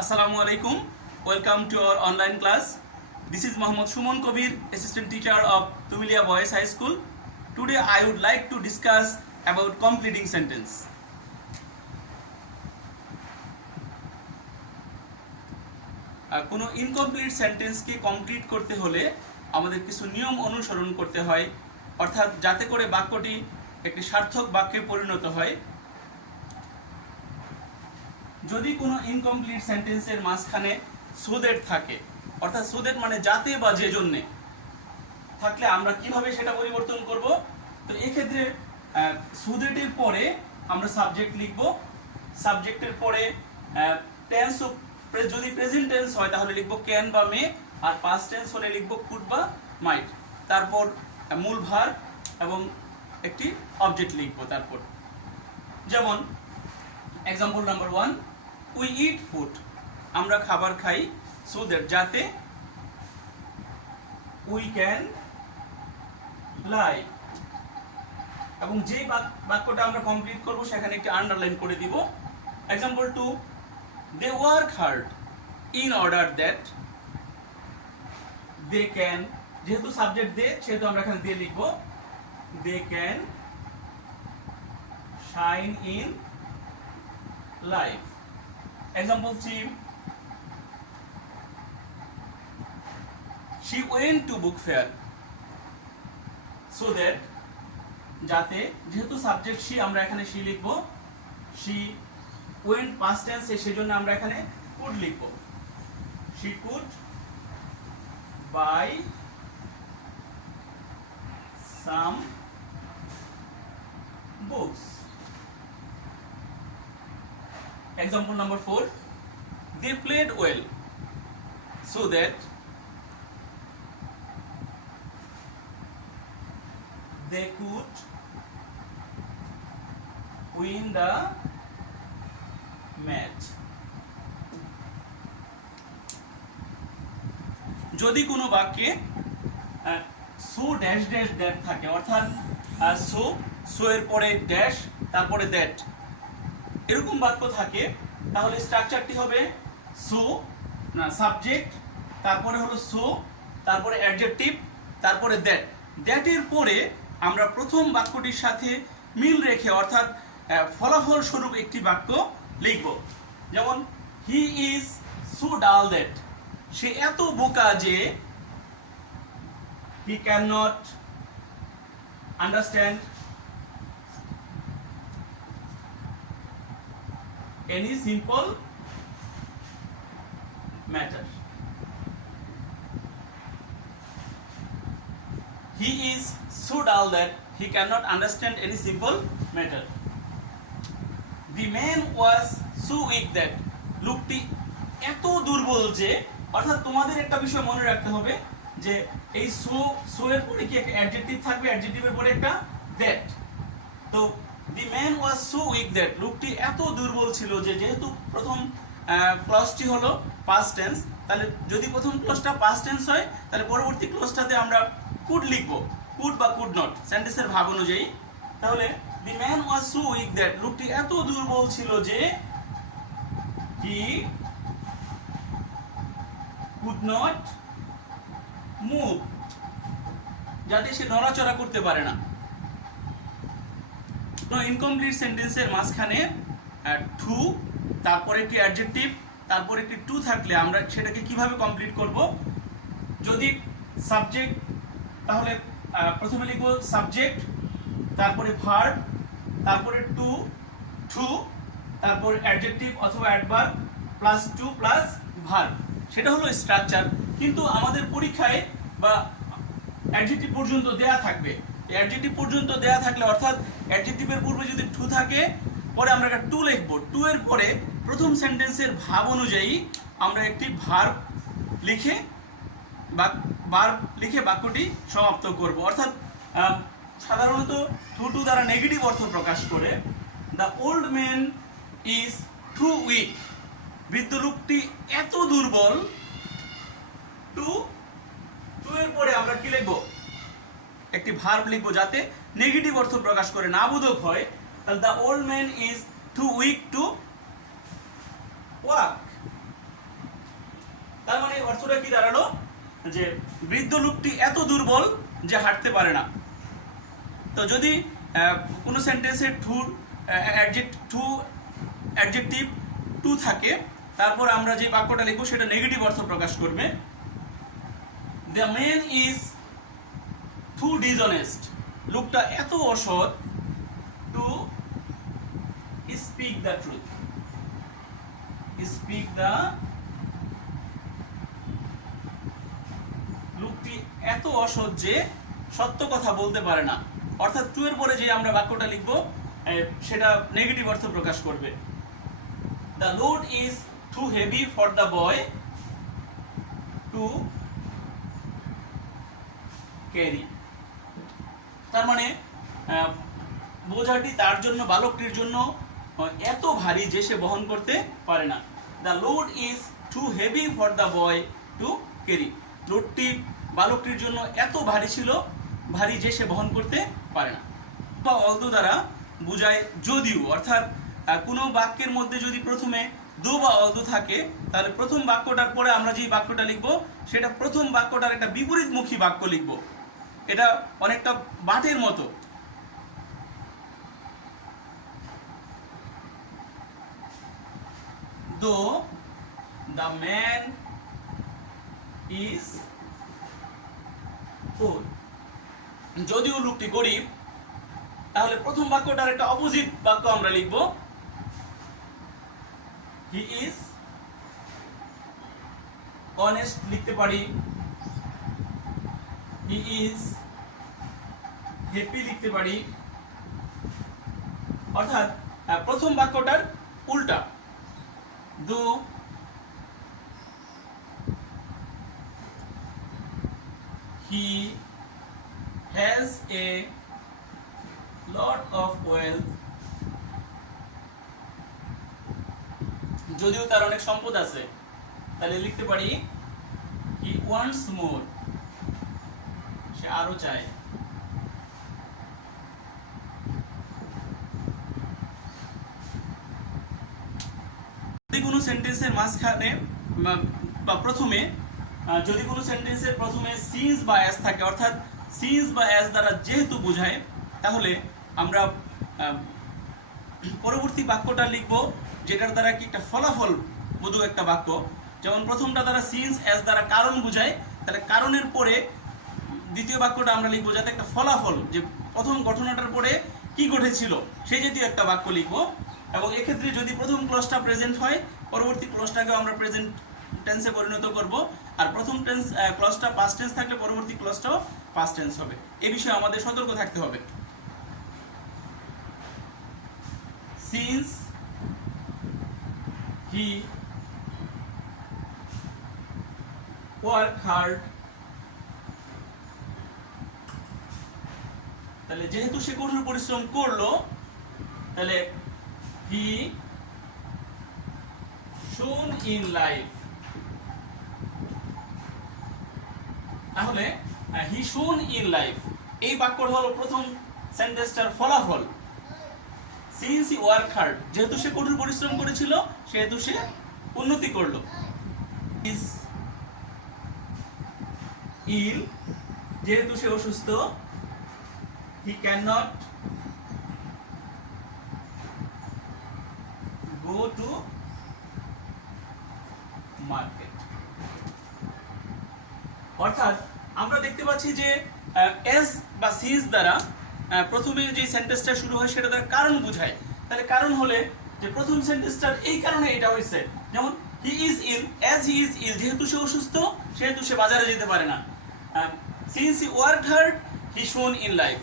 Assalamu alaikum. Welcome to our online class. This is Mohammad Shumon Kabir, assistant teacher of Tumilia Boys High School. Today I would like to discuss about completing sentence. কোনো incomplete সেন্টেন্সকে complete করতে হলে আমাদের কিছু নিয়ম অনুসরণ করতে হয়, অর্থাৎ যাতে করে বাক্যটি একটি সার্থক বাক্যে পরিণত হয়। যদি কোনো ইনকমপ্লিট সেন্টেন্সের মাঝখানে সো দ্যাট থাকে, অর্থাৎ সো দ্যাট মানে যাতে বা যে জন্যে থাকলে আমরা কিভাবে সেটা পরিবর্তন করব। তো এক্ষেত্রে সো দ্যাটের পরে আমরা সাবজেক্ট লিখব, সাবজেক্টের পরে টেন্স, যদি প্রেজেন্ট টেন্স হয় তাহলে লিখব ক্যান বা মে, আর পাস্ট টেন্স হলে লিখব কুড বা মাইট, তারপর মূল ভার্ব এবং একটি অবজেক্ট লিখব। তারপর যেমন example number 1, we eat food, আমরা খাবার খাই, সো দ্যাট যাতে উই ক্যান লাইভ, এবং যে বাক্যটা আমরা কমপ্লিট করব সেখানে একটি আন্ডারলাইন করে দিব। Example 2, they work hard in order that they can, যেহেতু সাবজেক্ট দে সেহেতু আমরা এখানে দিয়ে লিখব they can shine in life. Example 3, she went to book fair so that, যাতে যেহেতু সাবজেক্ট she আমরা এখানে she লিখব, she went past tense সেজন্য আমরা এখানে could লিখব, she could buy some books. Example number 4, they played well so that they could win the match. যদি কোনো বাক্যে সো ড্যাশ ড্যাশ দ্যাট থাকে, অর্থাৎ সো এর পরে ড্যাশ তারপরে দ্যাট, এরকম বাক্য থাকে, তাহলে স্ট্রাকচারটি হবে সো না সাবজেক্ট, তারপরে হলো সো, তারপরে অ্যাডজেক্টিভ, তারপরে দ্যাট। দ্যাটের পরে আমরা প্রথম বাক্যটির সাথে মিল রেখে, অর্থাৎ ফলাফল স্বরূপ একটি বাক্য লিখব। যেমন হি ইজ সো ডাল দ্যাট, সে এত বোকা যে he can not understand any simple matter. He is so dull that he cannot understand any simple matter. The man was so weak that, লোকটি এত দুর্বল যে, অর্থাৎ তোমাদের একটা বিষয় মনে রাখতে হবে যে এই সো এর পরে কি একটা অ্যাডজেক্টিভ থাকবে, অ্যাডজেক্টিভের পরে একটা দ্যাট। তো the man was so weak that, লোকটি এত দুর্বল ছিল যে, যেহেতু প্রথম ক্লজটি হলো পাস্ট টেন্স, তাহলে যদি প্রথম ক্লজটা পাস্ট টেন্স হয় তাহলে পরবর্তী ক্লজটাতে আমরা কুড লিখব, কুড বা কুড নট সেন্টেন্সের ভাগ অনুযায়ী। তাহলে the man was so weak that, লোকটি এত দুর্বল ছিল যে he could not move, যাতে সে নড়াচড়া করতে পারে না। তো ইনকমপ্লিট সেন্টেন্সের মাঝখানে টু, তারপরে একটি অ্যাডজেক্টিভ, তারপরে একটি টু থাকলে আমরা সেটাকে কিভাবে কমপ্লিট করব। যদি সাবজেক্ট, তাহলে প্রথমে লিখব সাবজেক্ট, তারপরে ভার্ব, তারপরে টু, তারপর অ্যাডজেক্টিভ অথবা adverb plus to plus verb, সেটা হলো স্ট্রাকচার। কিন্তু আমাদের পরীক্ষায় বা অ্যাডজেক্টিভ পর্যন্ত দেয়া থাকবে, অ্যাডজেক্টিভ পর্যন্ত দেয়া থাকলে, অর্থাৎ অ্যাডজেক্টিভের পূর্বে যদি টু থাকে, পরে আমরা একটা টু লিখব, টু এর পরে প্রথম সেন্টেন্সের ভাব অনুযায়ী আমরা একটি ভার্ব লিখে বাক্যটি সমাপ্ত করব। অর্থাৎ সাধারণত টু দ্বারা নেগেটিভ অর্থ প্রকাশ করে, the old man is too weak, বৃদ্ধ লোকটি এত দুর্বল, টু এর পরে আমরা কি লিখব, একটি ভার্ব লিখব যাতে নেগেটিভ অর্থ প্রকাশ করে, না বোধক হয়। তাহলে the old man is too weak to walk, মানে অর্থটা কি দাঁড়ালো, যে বৃদ্ধ লোকটি এত দুর্বল যে হাঁটতে পারে না। তো যদি কোনো সেন্টেন্সে অ্যাডজেক্টিভ টু থাকে, তারপর আমরা যে বাক্যটা লিখবো সেটা নেগেটিভ অর্থ প্রকাশ করবে। The man is too dishonest, লোকটা এত অসৎ, to speak the truth, speak the, লোকটি এত অসৎ যে সত্য কথা বলতে পারে না। অর্থাৎ টু এর পরে যে আমরা বাক্যটা লিখবো সেটা নেগেটিভ অর্থ প্রকাশ করবে। The load is too heavy for the boy to carry, তার মানে বোঝাটি তার জন্য, বালকটির জন্য এত ভারী যে সে বহন করতে পারে না। The load is too heavy for the boy to carry, লোডটি বালকটির জন্য এত ভারী ছিল, ভারী যে সে বহন করতে পারে না। বা অলদো দ্বারা বোঝায় যদিও, অর্থাৎ কোনো বাক্যের মধ্যে যদি প্রথমে দো বা অলদো থাকে, তাহলে প্রথম বাক্যটার পরে আমরা যে বাক্যটা লিখবো সেটা প্রথম বাক্যটার একটা বিপরীতমুখী বাক্য লিখবো। এটা অনেকটা বাটের মতো। দো দ্য ম্যান ইজ পোর, যদিও লোকটি গরিব, তাহলে প্রথম বাক্যটার একটা অপোজিট বাক্য আমরা লিখব, হি ইজ অনেস্ট লিখতে পারি, হি ইজ হ্যাপি লিখতে পারি। অর্থাৎ প্রথম বাক্যটার উল্টা। দো he has a lot of wealth, যদিও তার অনেক সম্পদ আছে, তাহলে লিখতে পারি he wants more, সে আরো চায়। যদি কোনো সেন্টেন্সের মাঝখানে বা প্রথমে, যদি কোনো সেন্টেন্সের প্রথমে সিন্স বা অ্যাজ থাকে, অর্থাৎ সিন্স বা অ্যাজ দ্বারা যেহেতু বোঝায়, তাহলে আমরা পরবর্তী বাক্যটা লিখব যেটার দ্বারা কি একটা ফলাফল বোধক একটা বাক্য। যেমন প্রথমটা দ্বারা সিন্স অ্যাজ দ্বারা কারণ বোঝায়, তাহলে কারণের পরে দ্বিতীয় বাক্যটা আমরা লিখবো যাতে একটা ফলাফল, যে প্রথম ঘটনাটার পরে কি ঘটেছিল সেই জাতীয় একটা বাক্য লিখবো। এবং এক্ষেত্রে যদি প্রথম ক্লজটা প্রেজেন্ট হয়, পরবর্তী ক্লজটাকে আমরা প্রেজেন্ট টেন্সে পরিণত করব। আর প্রথম ক্লজটা পাস্ট টেন্স থাকলে পরবর্তী ক্লজটাও পাস্ট টেন্স হবে। এই বিষয়ে আমাদের সতর্ক থাকতে হবে। সিন্স হি ওয়ার্ক হার্ড, তাহলে যেহেতু সে কঠোর পরিশ্রম করলো, তাহলে হি শোন ইন লাইফ, তাহলে হি শোন ইন লাইফ এই বাক্যটা হলো প্রথম সেন্টেন্সটার ফলাফল। সিন্স হি ওয়ার্ক হার্ড, যেহেতু সে কঠোর পরিশ্রম করেছিল সেহেতু সে উন্নতি করলো। ইজ ইল, যেহেতু সে অসুস্থ, he can not go to market. অর্থাৎ আমরা দেখতে পাচ্ছি যে এস বা সিন্স দ্বারা প্রথমে যে সেন্টেন্সটা শুরু হয় সেটা দ্বারা কারণ বোঝায়। তাহলে কারণ হলে যে প্রথম সেন্টেন্সটার এই কারণে এটা হয়েছে, যেমন he is ill, as he is ill, যেহেতু সে অসুস্থ সেহেতু সে বাজারে যেতে পারে না। Since he work hard, he shone in life.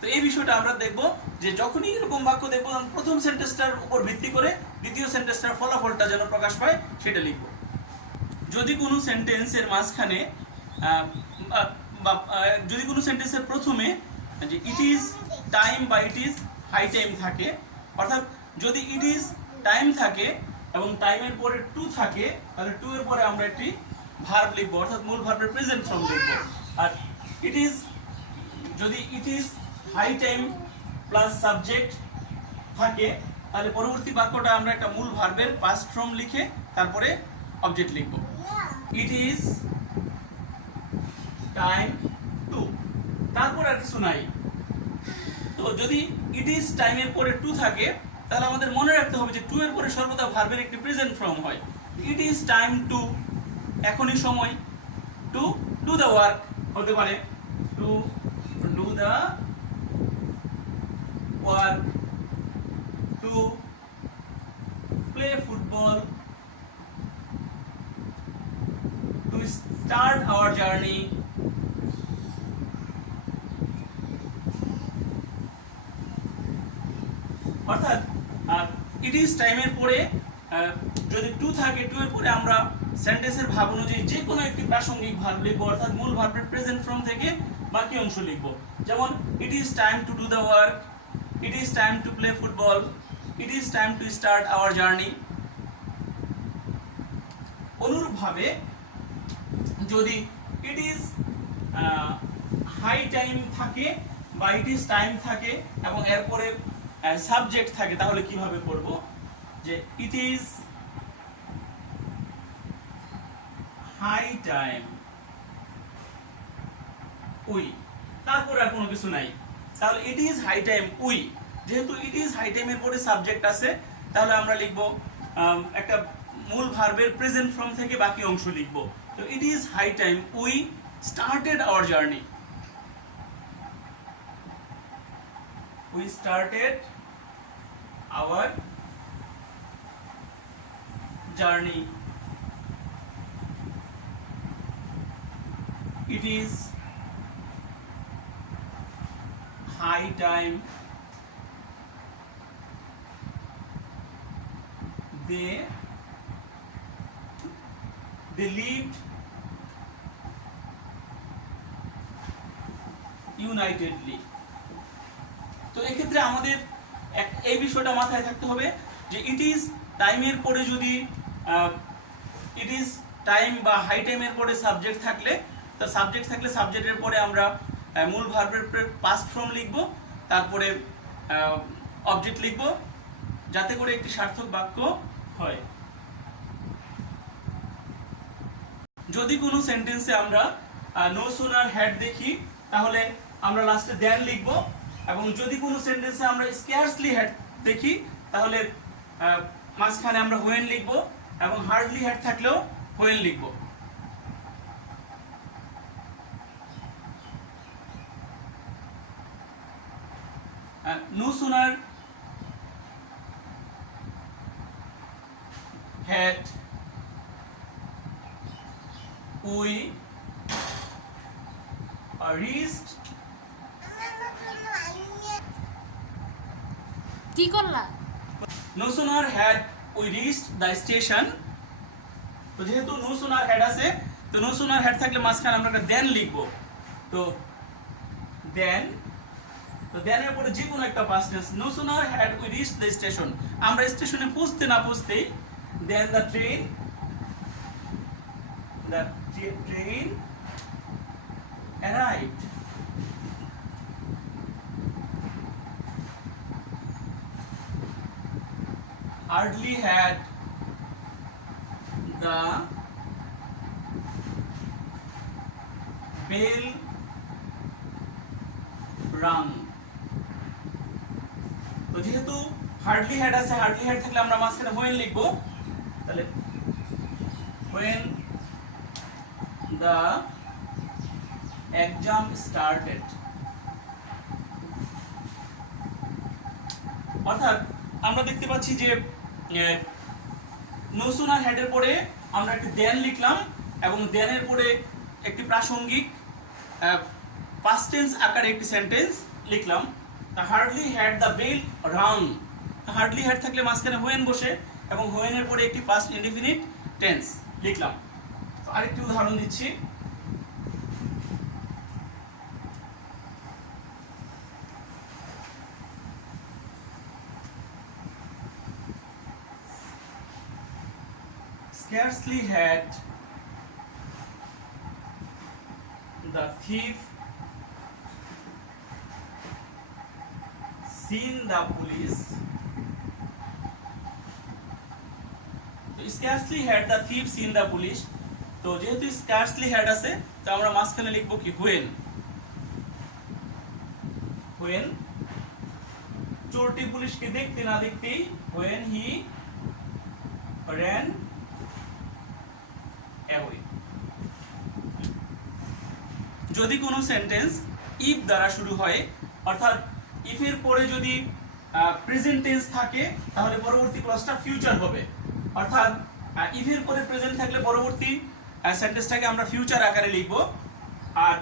তো এই বিষয়টা আমরা দেখব যে যখনই এরকম বাক্য দেখব, প্রথম সেন্টেন্সটার উপর ভিত্তি করে দ্বিতীয় সেন্টেন্সটার ফলাফলটা যেন প্রকাশ পায় সেটা লিখব। যদি কোনো সেন্টেন্সের মাঝখানে যদি কোনো সেন্টেন্সের প্রথমে যে ইট ইজ টাইম বা ইট ইজ হাই টাইম থাকে, অর্থাৎ যদি ইট ইজ টাইম থাকে এবং টাইমের পরে টু থাকে, তাহলে টু এর পরে আমরা একটি ভার্ব লিখবো, অর্থাৎ মূল ভার্বের প্রেজেন্ট ফর্ম লিখবো। আর ইট ইজ, যদি it is high time plus subject থাকে, তাহলে পরবর্তী বাক্যটা আমরা একটা মূল ভার্বের পাস্ট ফর্ম লিখে তারপরে অবজেক্ট লিখবো। ইট ইজ টাইম টু, তারপর আর কিছু নাই। তো যদি ইট ইজ টাইমের পরে টু থাকে তাহলে আমাদের মনে রাখতে হবে যে টু এর পরে সর্বদা ভার্বের একটি প্রেজেন্ট ফর্ম হয়। ইট ইজ টাইম টু, এখনই সময়, টু ডু দ্য ওয়ার্ক হতে পারে, to do the work, to play football, to start our journey. অর্থাৎ ইট ইজ টাইমের পরে যদি টু থাকে, টু এর পরে আমরা সেন্টেন্সের ভাব অনুযায়ী যে কোনো একটি প্রাসঙ্গিক ভার্ব লিখবো, অর্থাৎ মূল ভার্বের প্রেজেন্ট ফর্ম থেকে বাকি অংশ লিখবো। যেমন it is time to do the work, it is time to play football, it is time to start our journey. অনুরূপভাবে যদি ইট ইজ হাই টাইম থাকে বা ইট ইজ টাইম থাকে এবং এরপরে সাবজেক্ট থাকে তাহলে কিভাবে করব, যে it is high time we, তারপর আর কোনো কিছু নাই। তাহলে it is high time we, যেহেতু ইট ইজ হাই টাইমের পরে সাবজেক্ট আছে তাহলে আমরা লিখব একটা মূল ভার্বের প্রেজেন্ট ফর্ম থেকে বাকি অংশ লিখব। তো it is high time we started our journey, we started our journey. It is high time they lived unitedly. তো এক্ষেত্রে আমাদের এই বিষয়টা মাথায় থাকতে হবে যে ইট ইজ টাইমের পরে যদি ইট ইজ টাইম বা হাই টাইমের পরে সাবজেক্ট থাকলে, তো সাবজেক্ট থাকলে সাবজেক্টের পরে আমরা মূল ভার্বের পাস্ট ফর্ম লিখব, তারপরে অবজেক্ট লিখব, যাতে করে একটি সার্থক বাক্য হয়। যদি কোনো সেন্টেন্সে আমরা নো সুনার হ্যাড দেখি তাহলে আমরা লাস্টে দেন লিখব, এবং যদি কোনো সেন্টেন্সে আমরা স্কার্সলি হ্যাড দেখি তাহলে মাঝখানে আমরা হোয়েন লিখব, এবং হার্ডলি হ্যাড থাকলেও হোয়েন লিখব। No sooner had we reached, কি করলা? No sooner had we reached the station, তো যেহেতু no sooner had আছে, তো no sooner had থাকলে মাঝখানে আমরা একটা then লিখব। তো then, তো then এর পরে যে কোনো একটা past tense, no sooner had we reached the station, আমরা স্টেশনে পৌঁছতে না পৌঁছতেই then the train arrived. Hardly had the bell rung. তো যেহেতু হার্ডলি হ্যাড আছে, হার্ডলি হ্যাড থাকলে আমরা মাঝখানে হোয়েন লিখবো, তাহলে when the exam started, অর্থাৎ আমরা দেখতে পাচ্ছি যে নো সুনার হ্যাড এর পরে আমরা একটি দেন লিখলাম এবং দেনের পরে একটি প্রাসঙ্গিক পাস্ট টেন্স আকারে একটি সেন্টেন্স লিখলাম। Hardly had the bell rang, hardly had থাকলে মাঝখানে হোয়েন বসে এবং হোয়েনের পরে একটি পাস্ট ইনডিফিনিট টেন্স লিখলাম। তো আরেকটি উদাহরণ দিচ্ছি। Scarcely had the thief seen the police, scarcely had the thief seen the police, তো যেহেতু স্কার্সলি হ্যাড আছে, তো আমরা মাঝখানে লিখবো কি when চোরটি পুলিশকে দেখতে না দেখতেই when he ran away। যদি কোনো সেন্টেন্স ইফ দ্বারা শুরু হয়, অর্থাৎ ইফ এর পরে যদি প্রেজেন্ট টেন্স থাকে তাহলে পরবর্তী ক্লজটা ফিউচার হবে, অর্থাৎ ইফ এর পরে প্রেজেন্ট থাকলে পরবর্তী সেন্টেন্সটাকে আমরা ফিউচার আকারে লিখব। আর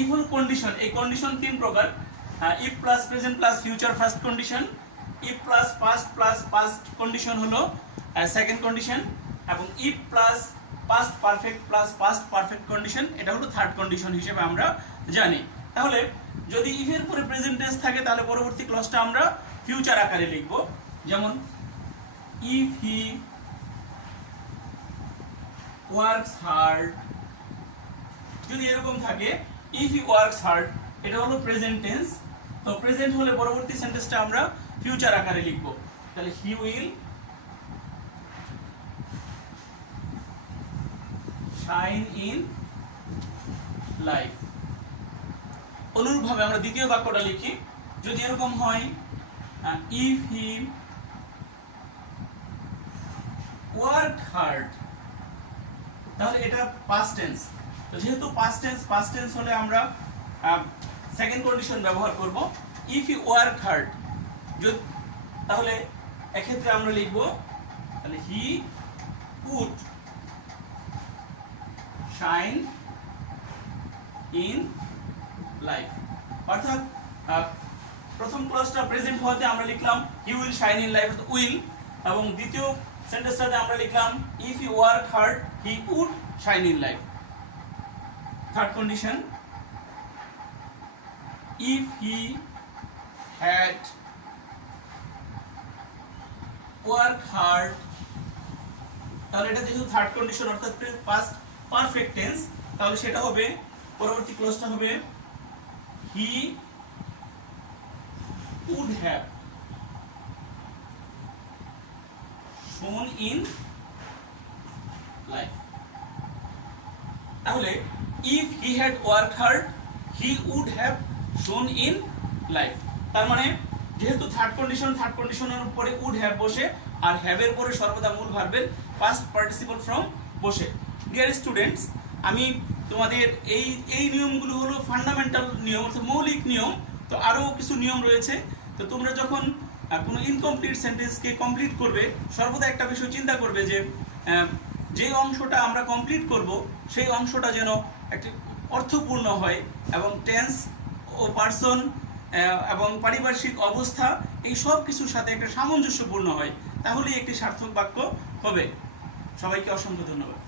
ইফ হল কন্ডিশন, এই কন্ডিশন তিন প্রকার, if plus present plus future first condition, if plus past plus past condition হলো সেকেন্ড কন্ডিশন, এবং if plus past perfect plus past perfect condition এটা হলো থার্ড কন্ডিশন হিসেবে আমরা জানি। তাহলে যদি ইফ এর পরে প্রেজেন্ট টেন্স থাকে তাহলে পরবর্তী ক্লজটা আমরা ফিউচার আকারে লিখব। যেমন ইফ হি ওয়ার্কস হার্ড, যদি এরকম থাকে ইফ হি ওয়ার্কস হার্ড এটা হলো প্রেজেন্ট টেন্স, তো প্রেজেন্ট হলে পরবর্তী সেন্টেন্সটা আমরা ফিউচার আকারে লিখব। তাহলে হি উইল শাইন ইন লাইফ। অনুরূপভাবে আমরা দ্বিতীয় বাক্যটা লিখি, যদি এরকম হয় ইফ হি ওয়ার্ক হার্ড, তাহলে এটা পাস্ট টেন্স, তো যেহেতু পাস্ট টেন্স হলে আমরা সেকেন্ড কন্ডিশন ব্যবহার করব ইফ হি ওয়ার্ক হার্ড, তাহলে এক্ষেত্রে আমরা লিখব তাহলে he would shine in life. অর্থাৎ প্রথম ক্লজটা প্রেজেন্ট হওয়াতে আমরা লিখলাম he will shine in life will, এবং দ্বিতীয় সেন্টেন্সটাতে আমরা লিখলাম if he work hard he would shine in life. Third condition if he had work hard, তাহলে এটা যেহেতু থার্ড কন্ডিশন অর্থাৎ পাস্ট পারফেক্ট টেন্স, তাহলে সেটা হবে পরবর্তী ক্লজটা হবে he would have shone in life. তাহলে if he had work hard he would have shone in life, তার মানে যেহেতু থার্ড কন্ডিশনের উপরে উড হ্যাভ বসে আর হ্যাভ এর পরে সর্বদা মূল ভার্বের পাস্ট পার্টিসিপল ফর্ম বসে। ডিয়ার স্টুডেন্টস, আমি তোমাদের এই নিয়মগুলো হলো ফান্ডামেন্টাল নিয়ম, অর্থাৎ মৌলিক নিয়ম। তো আরও কিছু নিয়ম রয়েছে। তো তোমরা যখন কোনো ইনকমপ্লিট সেন্টেন্সকে কমপ্লিট করবে সর্বদা একটা বিষয় চিন্তা করবে যে যে অংশটা আমরা কমপ্লিট করব সেই অংশটা যেন একটি অর্থপূর্ণ হয় এবং টেন্স ও পার্সন এবং পারিপার্শ্বিক অবস্থা এই সব কিছুর সাথে একটা সামঞ্জস্যপূর্ণ হয়, তাহলেই একটি সার্থক বাক্য হবে। সবাইকে অসংখ্য ধন্যবাদ।